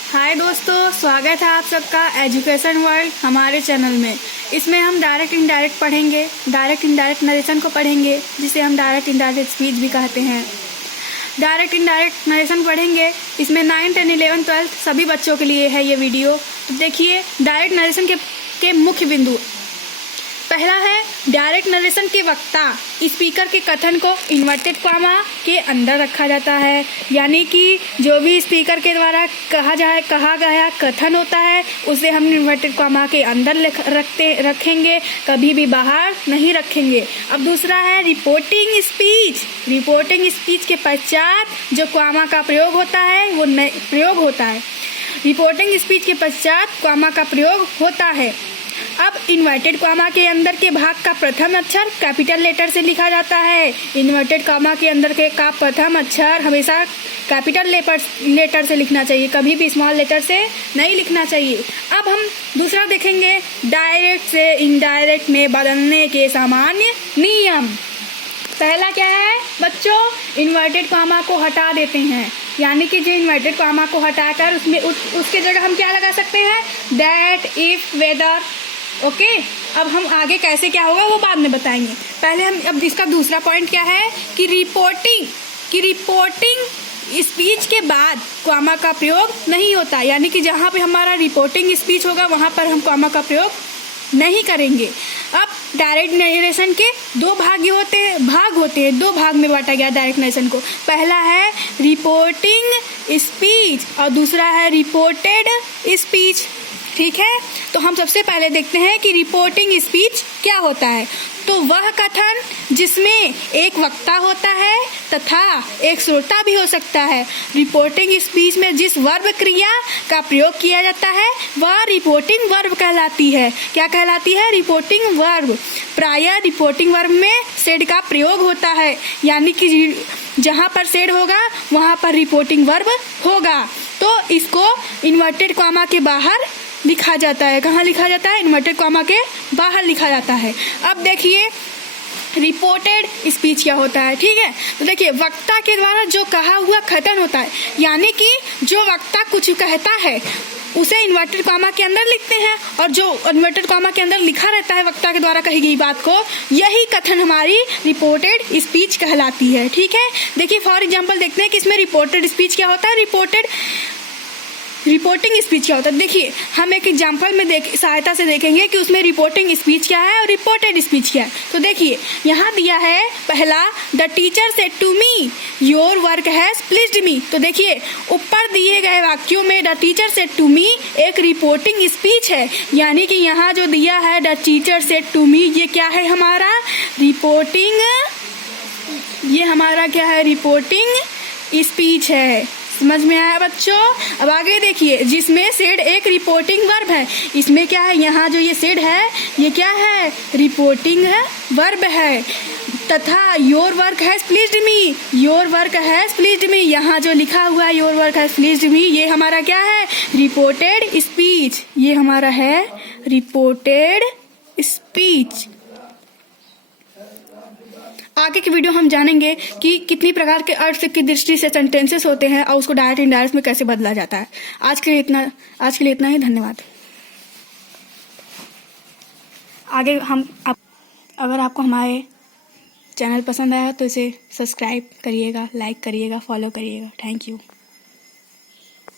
हाय दोस्तों, स्वागत है आप सबका एजुकेशन वर्ल्ड हमारे चैनल में। इसमें हम डायरेक्ट इनडायरेक्ट पढ़ेंगे, डायरेक्ट इनडायरेक्ट नरेशन को पढ़ेंगे, जिसे हम डायरेक्ट इनडायरेक्ट स्पीच भी कहते हैं। डायरेक्ट इनडायरेक्ट नरेशन पढ़ेंगे। इसमें 9, 10, 11, 12 सभी बच्चों के लिए है ये वीडियो। तो देखिए, डायरेक्ट नरेशन के मुख्य बिंदु। पहला है डायरेक्ट नरेशन के वक्ता स्पीकर के कथन को इन्वर्टेड कॉमा के अंदर रखा जाता है, यानी कि जो भी स्पीकर के द्वारा कहा गया कथन होता है उसे हम इन्वर्टेड कॉमा के अंदर रखेंगे, कभी भी बाहर नहीं रखेंगे। अब दूसरा है रिपोर्टिंग स्पीच। रिपोर्टिंग स्पीच के पश्चात जो कॉमा का प्रयोग होता है वो प्रयोग होता है। रिपोर्टिंग स्पीच के पश्चात कॉमा का प्रयोग होता है। अब इन्वर्टेड कॉमा के अंदर के भाग का प्रथम अक्षर कैपिटल लेटर से लिखा जाता है। इन्वर्टेड कॉमा के अंदर के का प्रथम अक्षर हमेशा कैपिटल लेटर से लिखना चाहिए, कभी भी स्मॉल लेटर से नहीं लिखना चाहिए। अब हम दूसरा देखेंगे, डायरेक्ट से इनडायरेक्ट में बदलने के सामान्य नियम। पहला क्या है बच्चों, इन्वर्टेड कॉमा को हटा देते हैं, यानी कि जो इन्वर्टेड कॉमा को हटाकर उसमें उसके जगह हम क्या लगा सकते हैं, दैट, इफ, वेदर। ओके, अब हम आगे कैसे क्या होगा वो बाद में बताएंगे। पहले हम अब इसका दूसरा पॉइंट क्या है कि रिपोर्टिंग स्पीच के बाद कॉमा का प्रयोग नहीं होता, यानी कि जहाँ पे हमारा रिपोर्टिंग स्पीच होगा वहाँ पर हम कॉमा का प्रयोग नहीं करेंगे। अब डायरेक्ट नरेशन के दो भाग होते हैं, दो भाग में बांटा गया डायरेक्ट नरेशन को। पहला है रिपोर्टिंग स्पीच और दूसरा है रिपोर्टेड स्पीच। ठीक है, तो हम सबसे पहले देखते हैं कि रिपोर्टिंग स्पीच क्या होता है। तो वह कथन जिसमें एक वक्ता होता है तथा एक श्रोता भी हो सकता है। रिपोर्टिंग स्पीच में जिस वर्ब क्रिया का प्रयोग किया जाता है वह रिपोर्टिंग वर्ब कहलाती है। क्या कहलाती है? Reporting verb. प्रायः रिपोर्टिंग वर्ब में सेड का प्रयोग होता है, यानी कि जहाँ पर सेड होगा वहाँ पर रिपोर्टिंग वर्ब होगा। तो इसको इन्वर्टेड कॉमा के बाहर लिखा जाता है। कहाँ लिखा जाता है? इन्वर्टेड कॉमा के बाहर लिखा जाता है। अब देखिए रिपोर्टेड स्पीच क्या होता है। ठीक है, तो देखिए वक्ता के द्वारा जो कहा हुआ कथन होता है, यानी कि जो वक्ता कुछ कहता है उसे इन्वर्टेड कॉमा के अंदर लिखते हैं, और जो इन्वर्टेड कॉमा के अंदर लिखा रहता है वक्ता के द्वारा कही गई बात को, यही कथन हमारी रिपोर्टेड स्पीच कहलाती है। ठीक है, देखिए फॉर एग्जांपल देखते हैं कि इसमें रिपोर्टेड स्पीच क्या होता है, रिपोर्टिंग स्पीच क्या होता है। देखिए हम एक एग्जांपल में सहायता से देखेंगे कि उसमें रिपोर्टिंग स्पीच क्या है और रिपोर्टेड स्पीच क्या है। तो देखिए यहाँ दिया है पहला, the teacher said to me your work has pleased me. तो देखिए ऊपर दिए गए वाक्यों में the teacher said to me एक रिपोर्टिंग स्पीच है, यानी कि यहाँ जो दिया है the teacher said to me, ये क्या है हमारा रिपोर्टिंग, ये हमारा क्या है रिपोर्टिंग स्पीच है। समझ में आया बच्चों? अब आगे देखिए, जिसमें सेड एक रिपोर्टिंग वर्ब है, इसमें क्या है, यहाँ जो ये सेड है ये क्या है, रिपोर्टिंग वर्ब है। तथा your work has pleased me, your work has pleased me, यहाँ जो लिखा हुआ है your work has pleased me, ये हमारा क्या है, रिपोर्टेड स्पीच। ये हमारा है रिपोर्टेड स्पीच। आगे की वीडियो हम जानेंगे कि कितनी प्रकार के अर्थ की दृष्टि से सेंटेंसेस होते हैं और उसको डायरेक्ट इनडायरेक्ट में कैसे बदला जाता है। आज के लिए इतना ही। धन्यवाद। आगे अगर आपको हमारे चैनल पसंद आया तो इसे सब्सक्राइब करिएगा, लाइक करिएगा, फॉलो करिएगा। Thank you.